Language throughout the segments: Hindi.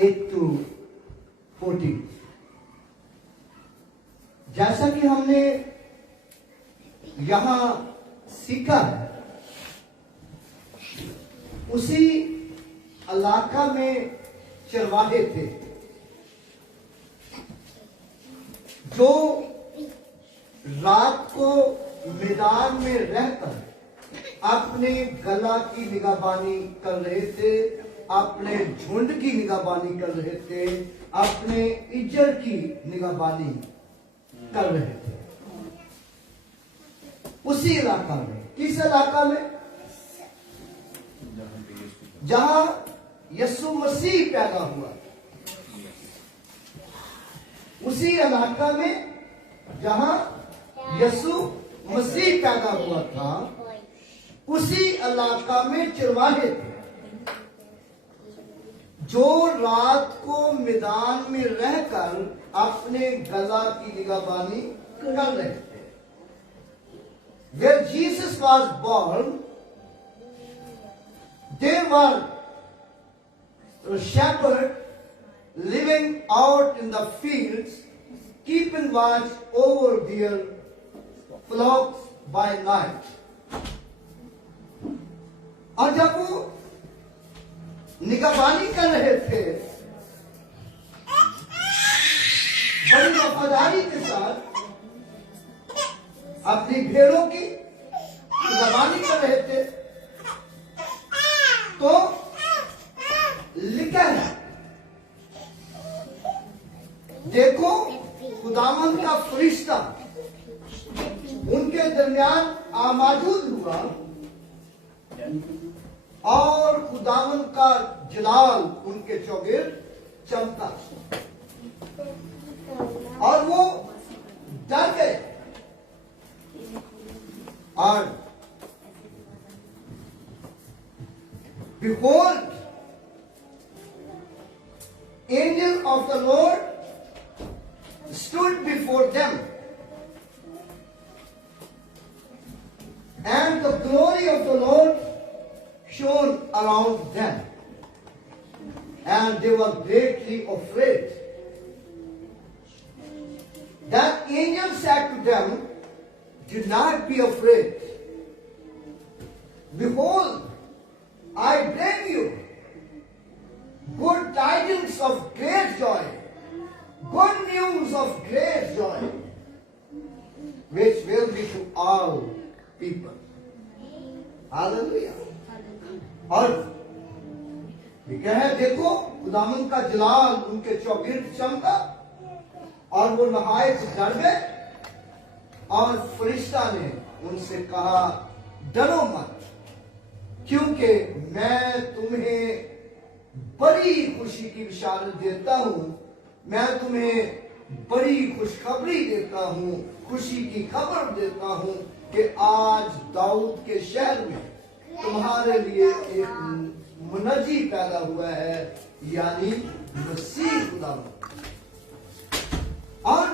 8-14। जैसा कि हमने यहां सीखा है, उसी इलाका में चरवाहे थे जो रात को मैदान में रहकर अपने गला की निगहबानी कर रहे थे, अपने झुंड की निगहबानी कर रहे थे, अपने इज्जत की निगहबानी कर रहे थे। उसी इलाका में, किस इलाका में? जहां यीशु मसीह पैदा हुआ, उसी इलाका में जहां यीशु मसीह पैदा हुआ था, उसी इलाका में चरवाहे थे जो रात को मैदान में रहकर अपने गला की निगहबानी कर रहे थे। Where Jesus was born, there were shepherds living out in the fields, keeping watch over their flocks by night. और जब वो निगहबानी कर रहे थे, बड़ी वफादारी के साथ अपनी भेड़ों की निगहबानी कर रहे थे, तो लिखा है, देखो खुदावंद का फरिश्ता उनके दरमियान आमौजूद हुआ और खुदावंद का जलाल उनके चौगिर्द चमका और वो डर गए। और behold, angel of the Lord stood before them, and the glory of the Lord shone around them, and they were greatly afraid. That angel said to them, do not be afraid. Behold, I bring you good tidings of great joy, good news of great joy, which will be to all people. Hallelujah. और लिखा है, देखो खुदावंद का जलाल उनके चौगिर्द चमका और वो नहायत डर गए। और फरिश्ता ने उनसे कहा, डरो मत, क्योंकि मैं तुम्हें बड़ी खुशी की बिशारत देता हूं, मैं तुम्हें बड़ी खुशखबरी देता हूं, खुशी की खबर देता हूं कि आज दाऊद के शहर में तुम्हारे लिए एक मुनज्जी पैदा हुआ है, यानी मसीह खुदावंद। और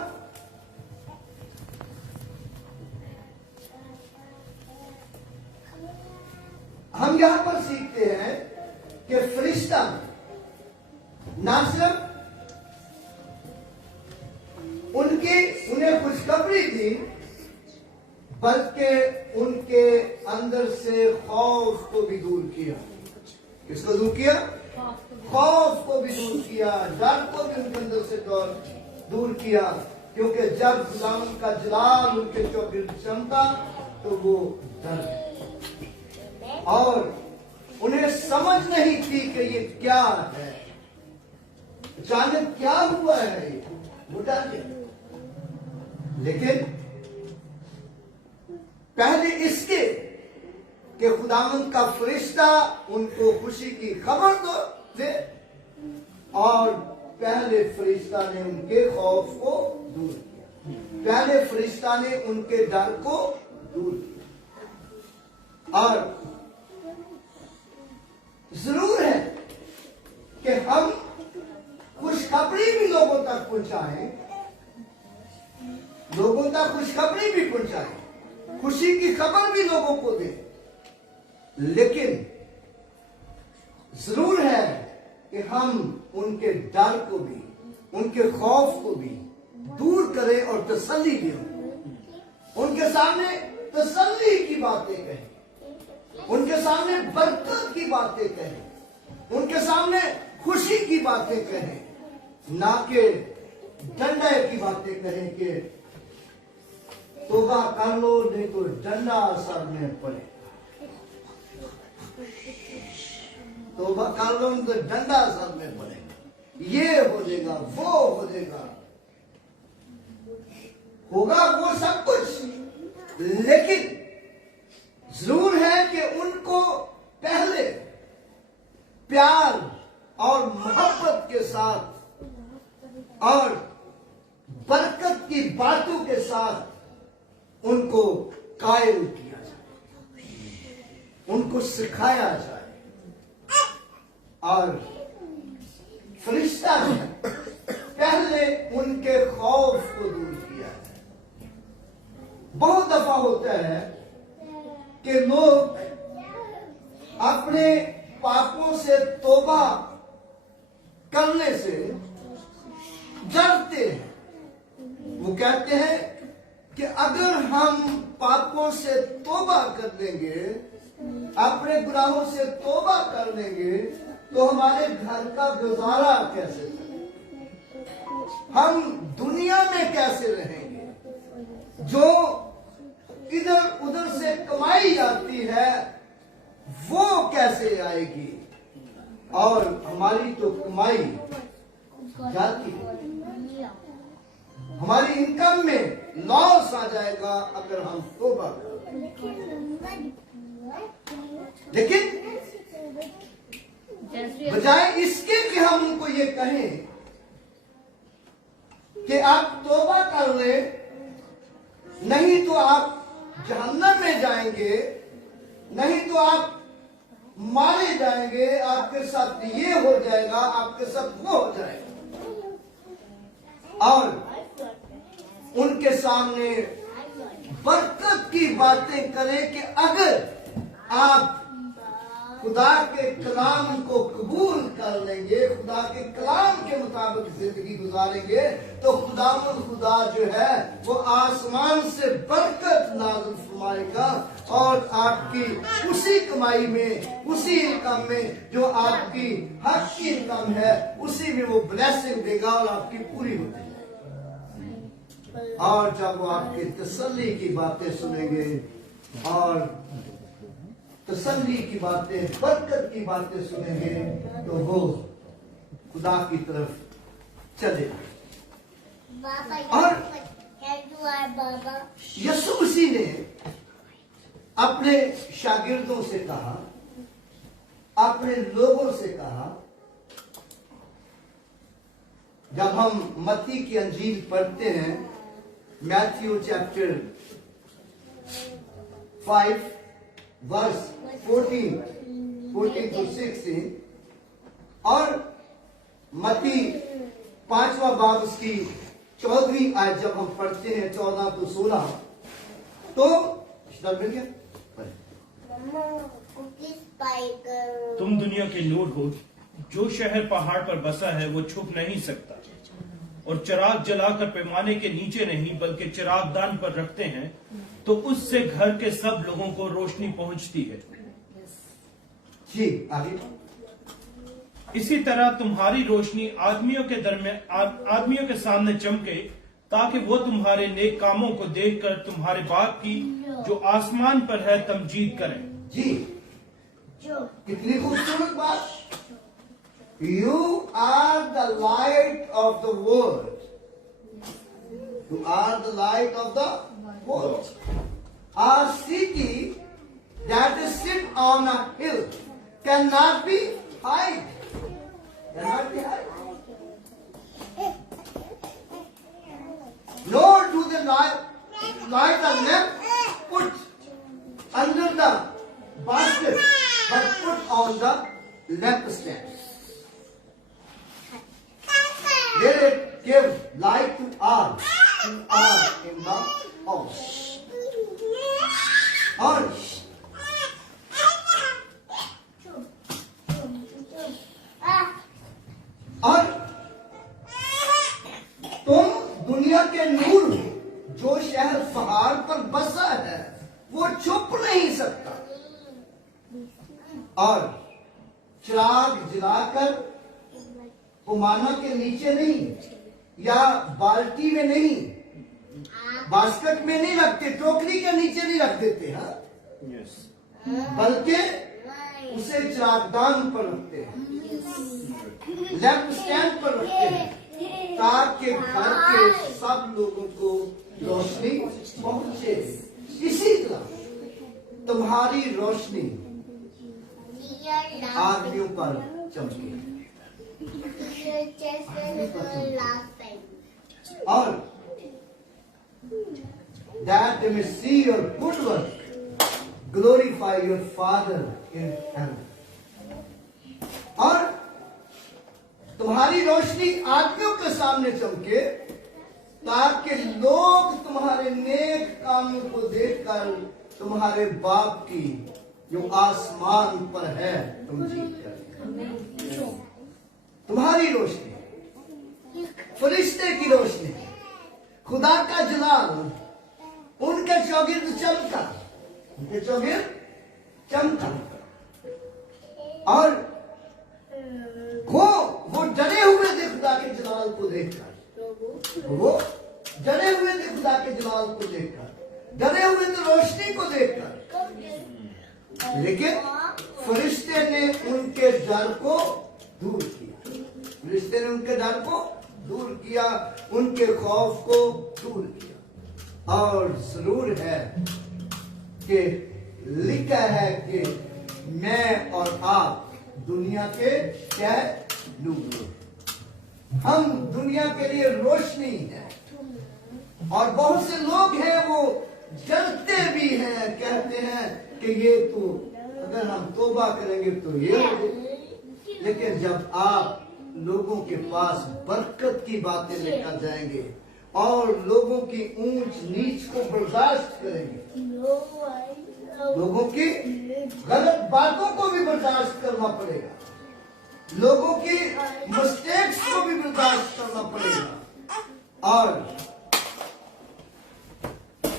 हम यहां पर सीखते हैं कि फरिश्ता ना सिर्फ उन्हें खुशखबरी दी, बल्कि उनके अंदर से खौफ को भी दूर किया। किसको दूर किया? खौफ को भी दूर किया, डर को भी उनके अंदर से दूर किया, क्योंकि जब खुदावंद का जलाल उनके चौगिर्द चमका तो वो डर गए और उन्हें समझ नहीं थी कि ये क्या है, अचानक क्या हुआ है, वो डर गए। लेकिन पहले इसके कि खुदावंद का फरिश्ता उनको खुशी की खबर दे, और पहले फरिश्ता ने उनके खौफ को दूर किया, पहले फरिश्ता ने उनके डर को दूर किया। और जरूर है कि हम खुशखबरी भी लोगों तक पहुंचाएं, लोगों तक खुशखबरी भी पहुंचाएं, खुशी की खबर भी लोगों को दें, लेकिन जरूर है कि हम उनके डर को भी, उनके खौफ को भी दूर करे और तसल्ली दे। उनके सामने तसल्ली की बातें कहें, उनके सामने बरकत की बातें कहें, उनके सामने खुशी की बातें कहें, ना कि डंडे की बातें कहें कि तोबा कर लो नहीं तो डंडा सर में पड़ेगा, तोबा कर लो तो डंडा सर में पड़ेगा, ये हो जाएगा, वो हो जाएगा, होगा वो सब कुछ। लेकिन जरूर है कि उनको पहले प्यार और मोहब्बत के साथ और बरकत की बातों के साथ उनको कायल किया जाए, उनको सिखाया जाए। और फरिश्ता ने पहले उनके खौफ को दूर किया है। बहुत दफा होता है कि लोग अपने पापों से तौबा करने से डरते हैं। वो कहते हैं कि अगर हम पापों से तौबा कर लेंगे, अपने गुनाहों से तौबा कर लेंगे, तो हमारे घर का गुजारा कैसे करें, हम दुनिया में कैसे रहेंगे, जो इधर उधर से कमाई जाती है वो कैसे आएगी, और हमारी तो कमाई जाती है, हमारी इनकम में लॉस आ जाएगा अगर हम तौबा करें। लेकिन बजाय इसके कि हम उनको ये कहें कि आप तौबा कर ले, नहीं तो आप जहन्नम में जाएंगे, नहीं तो आप मारे जाएंगे, आपके साथ ये हो जाएगा, आपके साथ वो हो जाएगा, और उनके सामने बरकत की बातें करें कि अगर आप खुदा के कलाम को कबूल कर लेंगे, खुदा के कलाम के मुताबिक जिंदगी गुजारेंगे, तो खुदा जो है वो आसमान से बरकत नाज़िल फरमाएगा और आपकी उसी कमाई में, उसी इनकम में जो आपकी हक की इनकम है, उसी में वो ब्लेसिंग देगा और आपकी पूरी हो जाएगी। और जब वो आपकी तसल्ली की बातें सुनेंगे और तसल्ली की बातें, बरकत की बातें सुनेंगे, तो वो खुदा की तरफ चले। और यीशु मसीह ने अपने शागिर्दों से कहा, अपने लोगों से कहा, जब हम मत्ती की अंजील पढ़ते हैं, मैथ्यू चैप्टर 5 वर्स 14 to 16, और मत्ती 5वां बाब उसकी 14वीं आयत जब हम पढ़ते हैं 14 to 16, तो मिल गया। तुम दुनिया के नूर हो, जो शहर पहाड़ पर बसा है वो छुप नहीं सकता, और चिराग जलाकर पैमाने के नीचे नहीं बल्कि चिरागदान पर रखते हैं, तो उससे घर के सब लोगों को रोशनी पहुंचती है। जी आगे। इसी तरह तुम्हारी रोशनी आदमियों के सामने चमके, ताकि वो तुम्हारे नेक कामों को देखकर तुम्हारे बाप की जो आसमान पर है तमजीद करें। जी, कितनी खूबसूरत बात। You are the light of the world. You are the light of the world. A city that is set on a hill cannot be hid. Cannot be hid. Nor do the light a lamp put under the basket, but put on the lampstand. Let it give light to all who are in the house. नूर हो, जो शहर पहाड़ पर बसा है वो छुप नहीं सकता। और चिराग जलाकर पैमाना के नीचे नहीं, या बाल्टी में नहीं, बास्केट में नहीं रखते, टोकरी के नीचे नहीं रख देते, हाँ, बल्कि उसे चिरागदान पर रखते हैं, लैंप स्टैंड पर रखते हैं, ताकि घर के सब लोगों को रोशनी पहुंचे। इसी तरह तुम्हारी रोशनी आदमियों पर चमके, और that they may see your good work, glorify your Father in heaven. और तुम्हारी रोशनी आदमियों के सामने चमके, ताकि लोग तुम्हारे नेक कामों को देखकर तुम्हारे बाप की जो आसमान पर है तुम जीत जाओ। तुम्हारी रोशनी, फरिश्ते की रोशनी, खुदा का जलाल उनके चौगिर्द चमका, उनके चौगिर्द चमका, और वो डरे हुए थे खुदा के जलाल को देखकर, वो डरे हुए थे खुदा के जलाल को देखकर, डरे हुए थे रोशनी को देखकर, लेकिन फरिश्ते ने उनके डर को दूर किया, फरिश्ते ने उनके डर को दूर किया, उनके खौफ को दूर किया। और जरूर है कि लिखा है कि मैं और आप दुनिया के क्या नूर, हम दुनिया के लिए रोशनी है। और बहुत से लोग हैं वो डरते भी हैं, कहते हैं कि ये तो अगर हम तौबा करेंगे तो ये हो जाए। लेकिन जब आप लोगों के पास बरकत की बातें लेकर जाएंगे और लोगों की ऊंच नीच को बर्दाश्त करेंगे, लोगों की गलत बातों को भी बर्दाश्त करना पड़ेगा, लोगों की मिस्टेक्स को भी बर्दाश्त करना पड़ेगा। और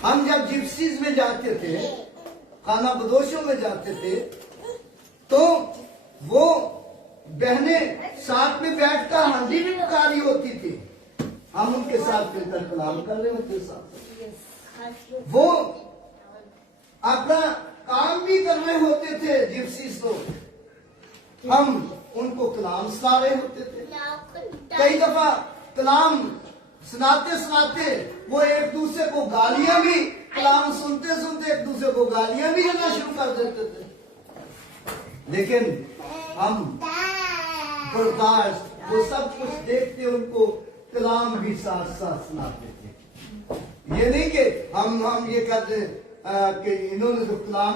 हम जब जिप्सीज में जाते थे, खाना बदोशों में जाते थे, तो वो बहनें साथ में बैठकर हांडी भी पुकारी होती थी, हम उनके साथ मिलकर कलाम कर रहे होते साथ, वो अपना काम भी कर रहे होते थे जिप्सीज लोग, हम उनको कलाम सुना रहे होते थे। कई दफा कलाम सुनाते सुनाते वो एक दूसरे को गालियां भी, कलाम सुनते सुनते एक दूसरे को गालियां भी देना शुरू कर देते थे। लेकिन हम बर्दाश्त, वो सब कुछ देखते उनको कलाम भी साथ साथ सुनाते थे। ये नहीं कि हम ये कहते कि इन्होंने तो कलाम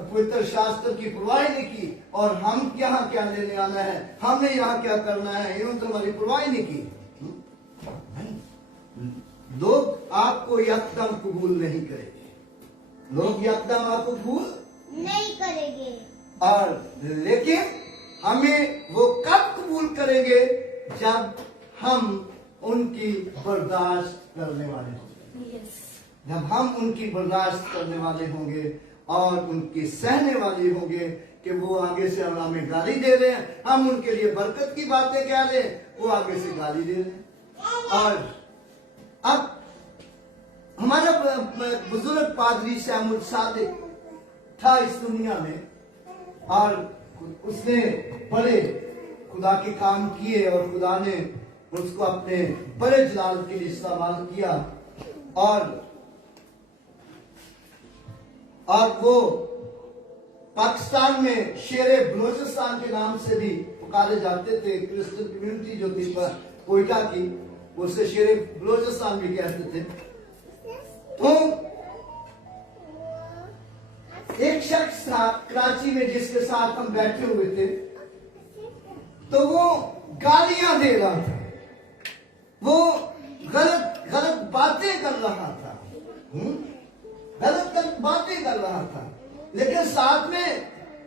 पवित्र शास्त्र की परवाह नहीं की और हम यहाँ क्या लेने आना है, हमने यहाँ क्या करना है, इन्होंने तो हमारी परवाह नहीं की। लोग आपको यकदम कबूल नहीं करेंगे, लोग यकदम आपको कबूल नहीं करेंगे, और लेकिन हमें वो कब कबूल करेंगे जब हम उनकी बर्दाश्त करने वाले होंगे, जब हम उनकी बर्दाश्त करने वाले होंगे और उनकी सहने वाले होंगे कि वो आगे से हमें गाली दे रहे हैं, हम उनके लिए बरकत की बातें कह रहे हैं, वो आगे से गाली दे रहे हैं। और अब हमारा बुजुर्ग पादरी शैमुल सादिक था इस दुनिया में, और उसने बड़े खुदा के काम किए और खुदा ने उसको अपने बड़े जलाल के लिए इस्तेमाल किया। और वो पाकिस्तान में शेरे बलोचिस्तान के नाम से भी पुकारे जाते थे। क्रिश्चियन कम्युनिटी जो थी कोयटा की, उसे शेरे बलोचिस्तान भी कहते थे। तो एक शख्स था कराची में जिसके साथ हम बैठे हुए थे, तो वो गालियां दे रहा था, वो गलत गलत बातें कर रहा था, गलत गलत बातें कर रहा था, लेकिन साथ में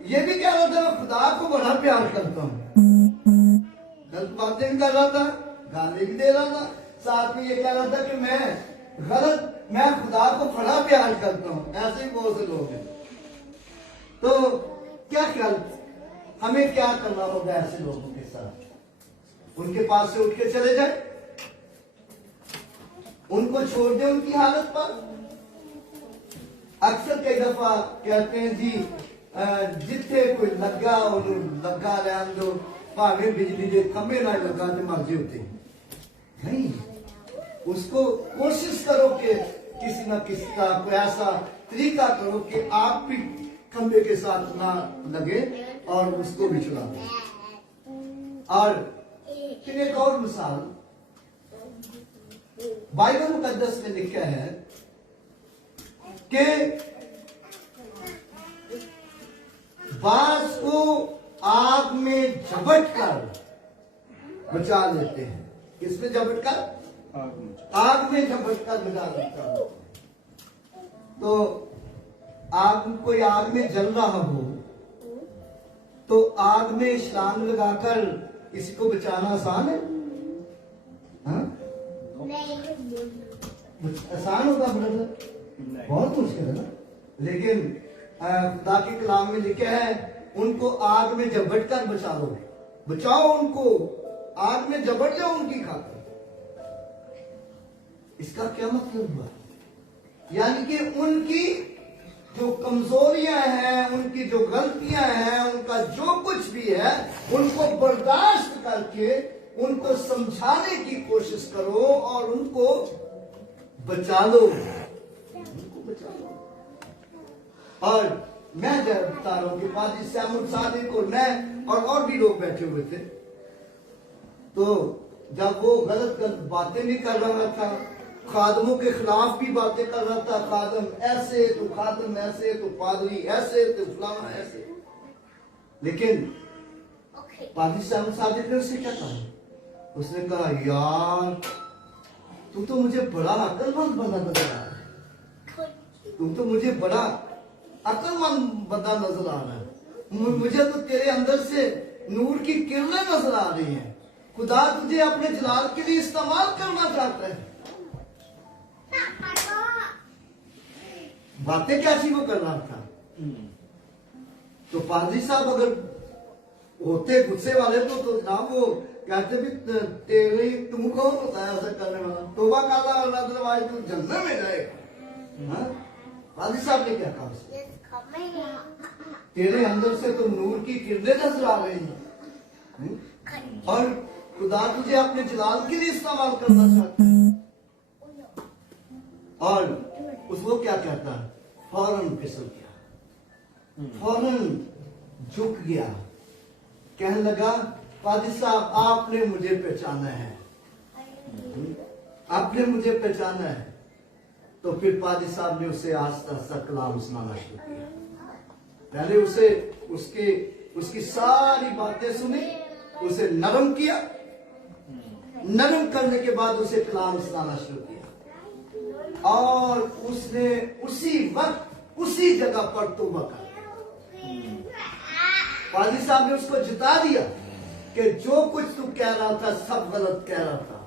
ये भी कह रहा था मैं खुदा को बड़ा प्यार करता हूँ। गलत बातें भी कर रहा था, गाली भी दे रहा था, साथ में ये कह रहा था कि मैं खुदा को बड़ा प्यार करता हूं। ऐसे ही बहुत से लोग हैं। तो क्या ख्याल, हमें क्या करना होगा ऐसे लोगों के साथ? उनके पास से उठ के चले जाए, उनको छोड़ दे उनकी हालत पर? अक्सर कई दफा कहते हैं जी जिथे कोई लगा लगा रहन दो, भावे बिजली के खंभे ना लगा तो मर्जी होती नहीं। उसको कोशिश करो कि किसी ना किसी का कोई ऐसा तरीका करो कि आप भी खंभे के साथ ना लगे और उसको भी छुड़ा दे। और फिर एक और मिसाल बाइबल मुकद्दस में लिखा है कि बांस को आग में झपट कर बचा लेते हैं। किसमें झपट कर? आग में झपट कर बचा लेता है। तो कोई आग में जल रहा हो तो आग में छलांग लगाकर किसी को बचाना आसान है? आसान होगा ब्रदर? बहुत मुश्किल है ना। लेकिन खुदा के कलाम में लिखा है उनको आग में झपट कर बचा लो, बचाओ उनको, आग में झपट जाओ उनकी खातिर। इसका क्या मतलब हुआ? यानी कि उनकी जो कमजोरियां हैं, उनकी जो गलतियां हैं, उनका जो कुछ भी है, उनको बर्दाश्त करके उनको समझाने की कोशिश करो और उनको बचा लो, उनको बचा लो। और मैं जब बता रहा हूं कि पाजी सैमुल सादिक और मैं और भी लोग बैठे हुए थे, तो जब वो गलत गलत बातें भी कर रहा था, खादमों के खिलाफ भी बातें कर रहा था, खादम ऐसे तो खादम ऐसे तो पादरी ऐसे तो फलाना ऐसे, लेकिन पादरी सैमुल सादिक ने उससे क्या कहा? उसने कहा यार तू तो मुझे बड़ा अक्लमंद बंदा नजर आ रहा है, तू तो मुझे बड़ा अक्लमंद बंदा नजर आ रहा है, मुझे तो तेरे अंदर से नूर की किरणें नजर आ रही हैं, खुदा तुझे अपने जलाल के लिए इस्तेमाल करना चाहता है। बातें कैसी वो कर रहा था। तो पादरी साहब अगर होते गुस्से वाले तो ना वो कहते भी तेरे तुम कौन होता है ऐसा करने वाला, तोबा काला वाला दरवाज तू जन्नत में जाएगा। पादरी साहब ने क्या कहा? तेरे अंदर से तो नूर की किरणें नजर आ रही हैं और खुदा तुझे अपने जलाल के लिए इस्तेमाल करना चाहता है। और उसको क्या कहता है? फौरन फिसल गया, फौरन झुक गया, कहने लगा पादी साहब आपने मुझे पहचाना है, आपने मुझे पहचाना है। तो फिर पादी साहब ने उसे आस्ता आस्ता कलाम सुनाना शुरू किया। पहले उसे उसकी सारी बातें सुनी, उसे नरम किया, नरम करने के बाद उसे कलाम सुनाना शुरू किया और उसने उसी वक्त उसी जगह पर तौबा कर। पादी साहब ने उसको जिता दिया कि जो कुछ तू कह रहा था सब गलत कह रहा था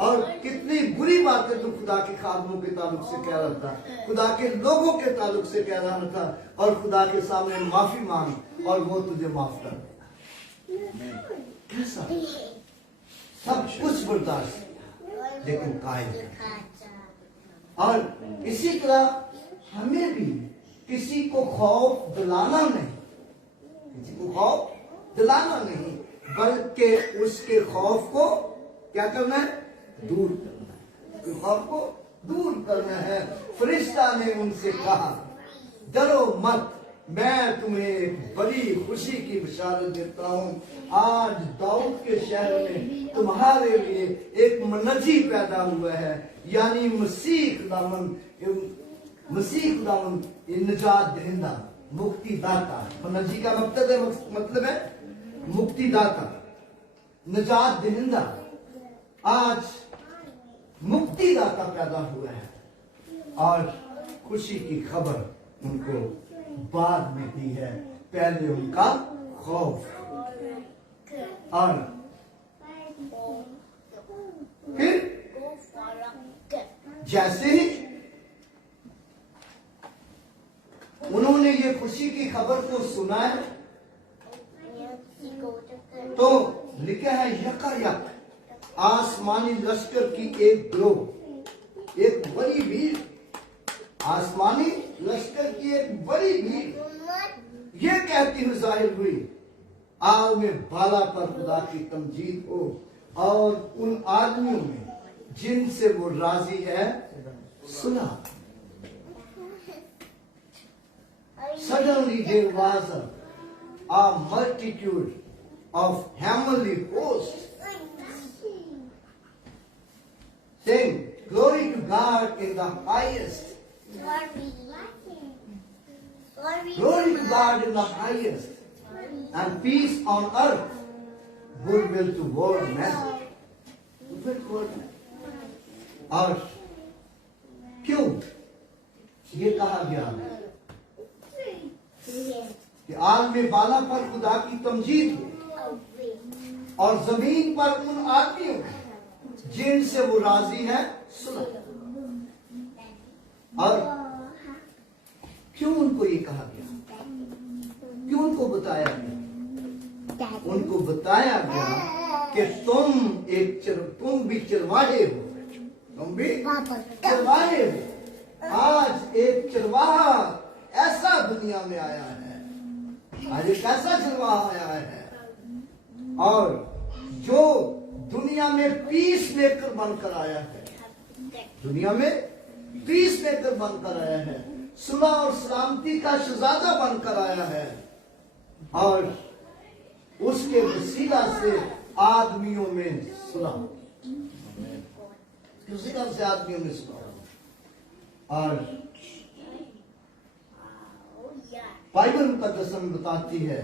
और कितनी बुरी बातें तू खुदा के खादमों के ताल्लुक से कह रहा था, खुदा के लोगों के ताल्लुक से कह रहा था, और खुदा के सामने माफी मांग और वो तुझे माफ कर देगा। कैसा सब कुछ बर्दाश्त किया लेकिन कायम। और इसी तरह हमें भी किसी को खौफ दिलाना नहीं, किसी को खौफ दिलाना नहीं, बल्कि उसके खौफ को क्या करना है? दूर करना है, उसके खौफ को दूर करना है। फरिश्ता ने उनसे कहा डरो मत, मैं तुम्हें एक बड़ी खुशी की बशारत देता हूँ, आज दाऊद के शहर में तुम्हारे लिए एक मनजी पैदा हुआ है, यानी मसीह खुदावन निजात दहिंदा, मुक्तिदाता। मनजी का मतलब है मुक्तिदाता, निजात दहिंदा। आज मुक्तिदाता पैदा हुआ है और खुशी की खबर उनको बाद में दी है, पहले उनका खौफ। और फिर जैसे ही उन्होंने ये खुशी की खबर को सुना है तो लिखा है यकायक आसमानी लश्कर की एक ग्रोह, एक बड़ी भीड़, आसमानी लश्कर की एक बड़ी भीड़ ये कहती हुई जाहिर हुई, आग में बाला पर खुदा की तमजीद हो और उन आदमियों में जिनसे वो राजी है सुना। Suddenly there was a multitude of heavenly hosts saying, glory to God in the highest. Glory to God in the highest. And peace on earth, goodwill toward men. Goodwill toward men. और क्यों ये कहा गया कि आग में बाला पर खुदा की तमजीद हो और जमीन पर उन आदमियों जिनसे वो राजी है सुना। और क्यों उनको ये कहा गया, क्यों उनको बताया गया? उनको बताया गया कि तुम भी चरवाहे हो, तुम भी चरवाहे हो। आज एक चरवाहा ऐसा दुनिया में आया है, आज एक ऐसा चरवाहा आया है और जो दुनिया में पीस मेकर बनकर आया है, दुनिया में पीस मेकर बनकर आया है, सुलह और सलामती का शहजादा बनकर आया है और उसके वसीला से आदमियों में सुलह, वसीला से आदमियों में सुलह। और बाइबल मुकद्दस में बताती है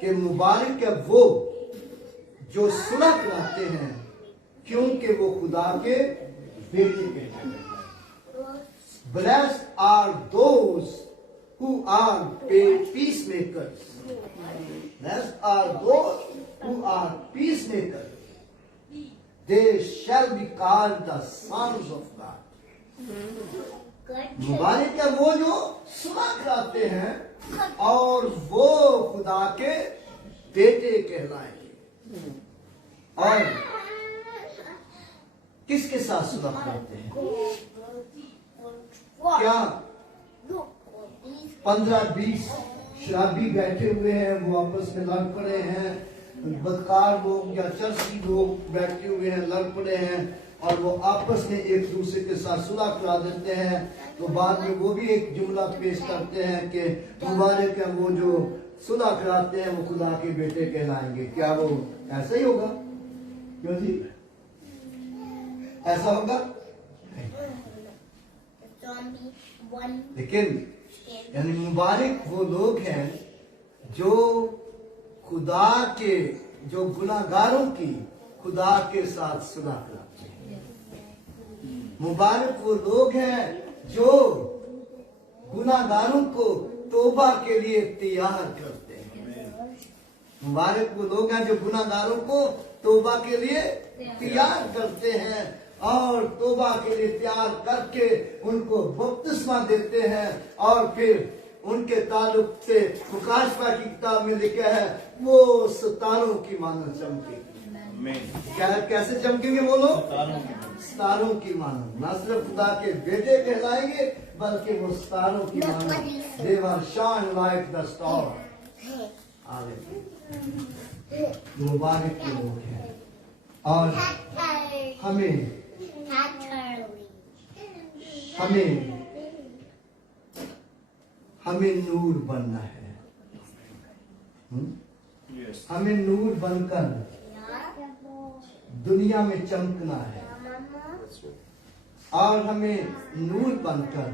कि मुबारक है वो जो सुलह कराते हैं क्योंकि वो खुदा के बेटे कहते हैं। Blessed are those who are peacemakers. Blessed are those who are peacemakers. They shall be called the sons of God. मुबारक है वो जो सुलह कराते हैं और वो खुदा के बेटे कहलाएंगे। और किसके साथ सुलह कराते हैं? क्या 15-20 शराबी बैठे हुए हैं, वो आपस में लड़ पड़े हैं, बदकार लोग या चर्ची लोग बैठे हुए हैं, लड़ पड़े हैं और वो आपस में एक दूसरे के साथ सुलह करा देते हैं, तो बाद में वो भी एक जुमला पेश करते हैं कि मुबारक है वो जो सुलह कराते हैं वो खुदा के बेटे कहलाएंगे। क्या वो ऐसा ही होगा? क्यों जी, ऐसा होगा? लेकिन यानी मुबारक वो लोग हैं जो खुदा के, जो गुनाहगारों की खुदा के साथ सुलह कराते हैं। मुबारक वो लोग हैं जो गुनाहगारों को तौबा के लिए तैयार करते हैं। मुबारक वो लोग हैं जो गुनाहगारों को तौबा के लिए तैयार करते हैं और तौबा के लिए तैयार करके उनको बपतिस्मा देते हैं और फिर उनके ताल्लुक से मुकाशफा की किताब में लिखा है वो सितारों की मानो चमकेंगे। क्या कैसे चमकेंगे वो लोग? सितारों की मानो, न सिर्फ खुदा के बेटे कहलाएंगे बल्कि वो सितारों की मानो। They will shine like the star। मुबारक के लोग हैं और हमें नूर बनना है। हमें नूर बनकर दुनिया में चमकना है और हमें नूर बनकर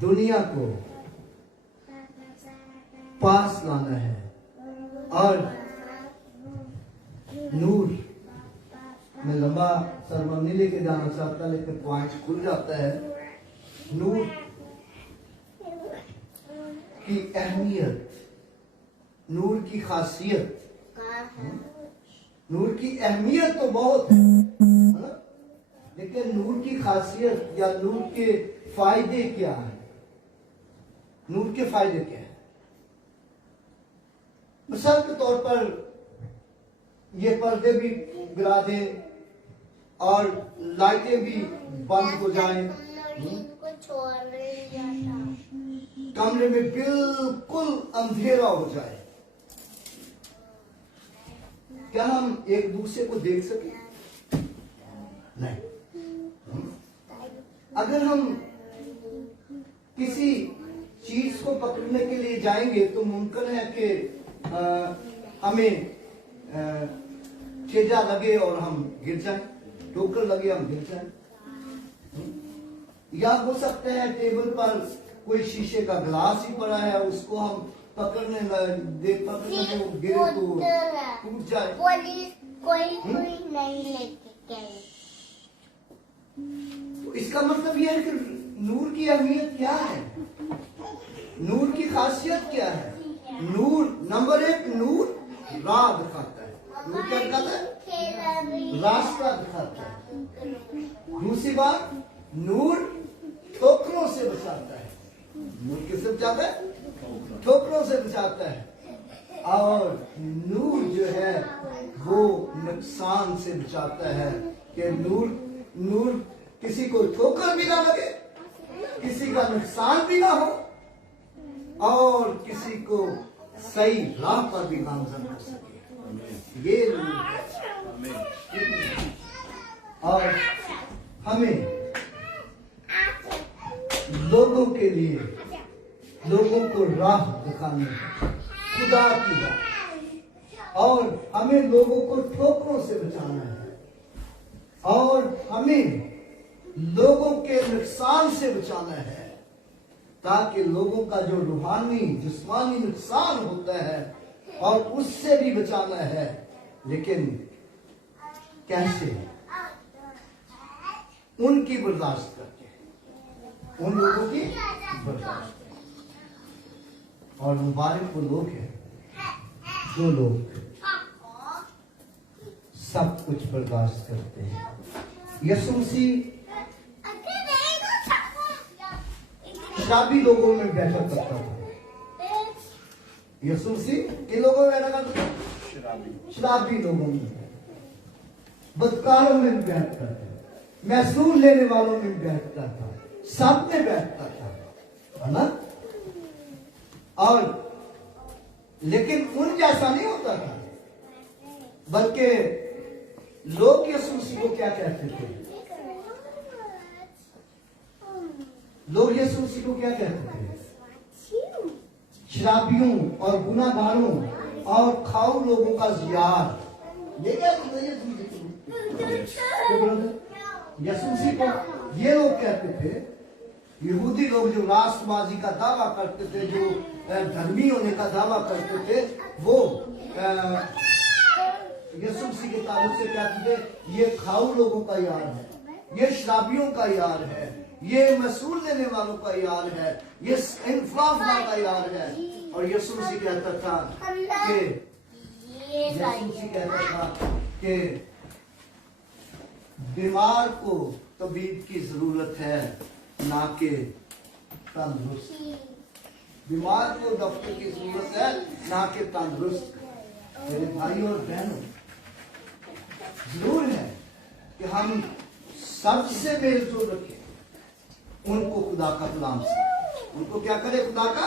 दुनिया को पास लाना है। और नूर मैं लंबा सरमन नहीं लेके जाना चाहता लेकिन पॉइंट खुल जाता है। नूर की अहमियत, नूर की खासियत, नूर की अहमियत तो बहुत है ना? लेकिन कि नूर की खासियत या नूर के फायदे क्या है। नूर के फायदे क्या है? मिसाल के तौर पर ये पर्दे भी गिरा दें और लाइटें भी बंद हो जाएं, कमरे में बिल्कुल अंधेरा हो जाए, क्या हम एक दूसरे को देख सके? नहीं। अगर हम किसी चीज को पकड़ने के लिए जाएंगे तो मुमकिन है कि हमें ठेजा लगे और हम गिर जाएं, ठोकर लगे हम गिर जाएं। या हो सकता है टेबल पर कोई शीशे का गिलास ही पड़ा है, उसको हम पकड़ने में वो गिरे तो टूट जाए। कोई नहीं लेके गए। तो इसका मतलब यह है कि नूर की अहमियत क्या है, नूर की खासियत क्या है। नूर नंबर 1, नूर राह दिखाता है। नूर क्या दिखाता है? रास्ता दिखाता है। दूसरी बात, नूर ठोकरों से बचाता है। नूर किससे बचाता है? ठोकरों से बचाता है। और नूर जो है वो नुकसान से बचाता है कि नूर किसी को ठोकर भी ना लगे, किसी का नुकसान भी ना हो और किसी को सही राह पर भी गामजन कर सके। ये नूर है। और हमें लोगों के लिए, लोगों को राह दिखाने खुदा की राह, और हमें लोगों को ठोकरों से बचाना है और हमें लोगों के नुकसान से बचाना है, ताकि लोगों का जो रूहानी जिस्मानी नुकसान होता है और उससे भी बचाना है। लेकिन कैसे? उनकी बर्दाश्त करके, उन लोगों की बर्दाश्त। और मुबारक वो लोग हैं जो लोग सब कुछ बर्दाश्त करते हैं। यीशु मसीह शराबी लोगों में बैठा करता था। यीशु मसीह किन लोगों में बैठा करता था? शराबी लोगों में, बदकारों में बैठता था, महसूल लेने वालों में बैठता था, सब में बैठता था, है ना? और लेकिन उन जैसा नहीं होता था, बल्कि लोग यीशु मसीह को क्या कहते थे? लोग यीशु मसीह को क्या कहते थे? शराबियों और गुनाहगारों और खाऊ लोगों का यार। ये क्या यीशु मसीह को ये लोग कहते थे। यहूदी लोग जो राष्ट्रवादी का दावा करते थे, जो धर्मी होने का दावा करते थे, वो यीशु मसीह के ताल्लुक से कहते थे, ये खाऊ लोगों का यार है, ये शराबियों का यार है, ये मसूल लेने वालों का यार है, ये इन्फ्लाफना का यार है। और यीशु मसीह कहता था कि बीमार को तबीब की जरूरत है, ना कि तंदुरुस्त। बीमार को डॉक्टर की जरूरत है, ना कि तंदुरुस्त। मेरे भाइयों और बहनों, जरूर है कि हम सबसे मेल जोल रखें, उनको खुदा का कलाम सुनाए। उनको क्या करे? खुदा का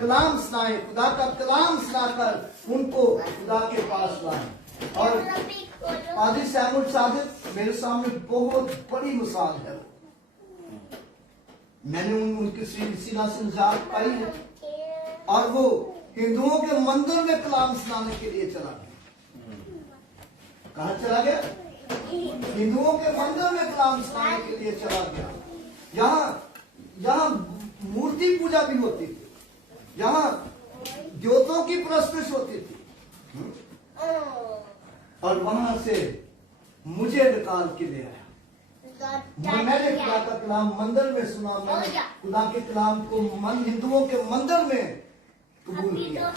कलाम सुनाए। खुदा का कलाम सुनाकर उनको खुदा के पास लाए। और पादरी सैमुअल सादिक मेरे सामने बहुत बड़ी मिसाल है। मैंने उनकी सीना से निजात पाई है और वो हिंदुओं के मंदिर में कलाम सुनाने के लिए चला गया। कहाँ चला गया? हिंदुओं के मंदिर में कलाम सुनाने के लिए चला गया। यहाँ मूर्ति पूजा भी होती थी, यहाँ देवताओं की प्रस्तुति होती थी, और वहां से मुझे निकाल के ले आया। मैंने खुदा का कलाम मंदिर में सुना, मैंने खुदा के कलाम को हिंदुओं के मंदिर में कबूल किया।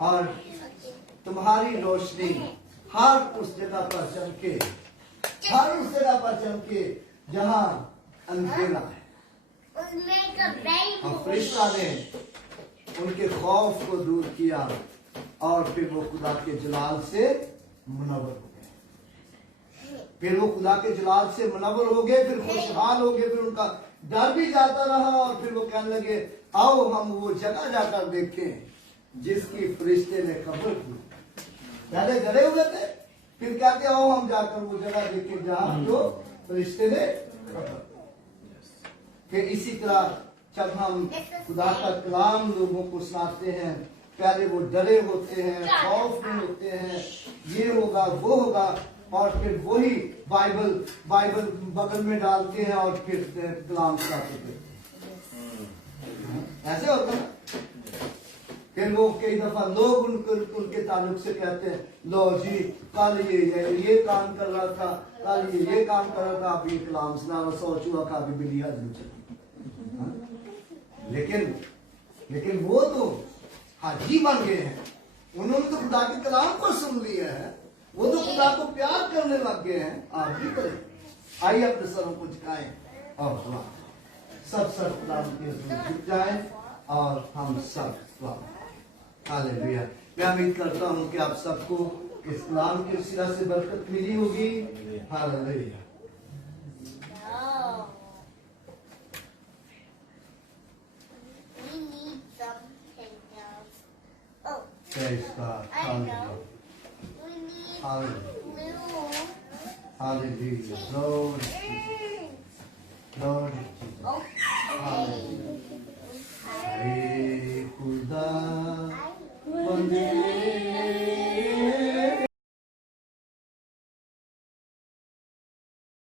और तुम्हारी रोशनी हर उस जगह पर चमके हर उस जगह पर चल के जहाँ अंधेरा है। उसमें कपड़े और फरिश्ता ने उनके खौफ को दूर किया और फिर वो खुदा के जलाल से मुनव्वर हो गए। फिर वो खुदा के जलाल से मुनव्वर हो गए, फिर खुशहाल हो गए, फिर उनका डर भी जाता रहा और फिर वो कहने लगे आओ हम वो जगह जाकर देखें जिसकी फरिश्ते ने खबर की। पहले डरे हुए थे, फिर कहते आओ हम जाकर वो जगह देखें जहां जो फरिश्ते ने खबर। फिर इसी तरह जब हम खुदा का कलाम लोगों को सुनाते हैं, पहले वो डरे होते हैं, खौफ में होते हैं, ये होगा वो होगा, और फिर वही बाइबल बगल में डालते हैं और फिर कलाम सुनाते हैं। ऐसे होता है। फिर वो कई दफा लोग उनके ताल्लुक से कहते हैं लो जी कल ये काम कर रहा था, कल ये काम कर रहा था, अभी कलाम सुना सोच हुआ का अभी बिल्ली हजम चली। लेकिन वो तो हाजी बन गए हैं, उन्होंने तो खुदा के कलाम को सुन लिया है, वो तो खुदा को प्यार करने लग गए हैं। आप भी करें, आइए अपने सरों को झुकाएं और दुआ सब खुदा के झुक जाए और हम सब दुआ। हालेलुया। मैं उम्मीद करता हूँ कि आप सबको इस कलाम के सिरा से बरकत मिली होगी। Hallelujah. Praise God. Hallelujah. Hallelujah. Hallelujah. Glory to Jesus. Glory to Jesus. Hallelujah. Hey, खुदा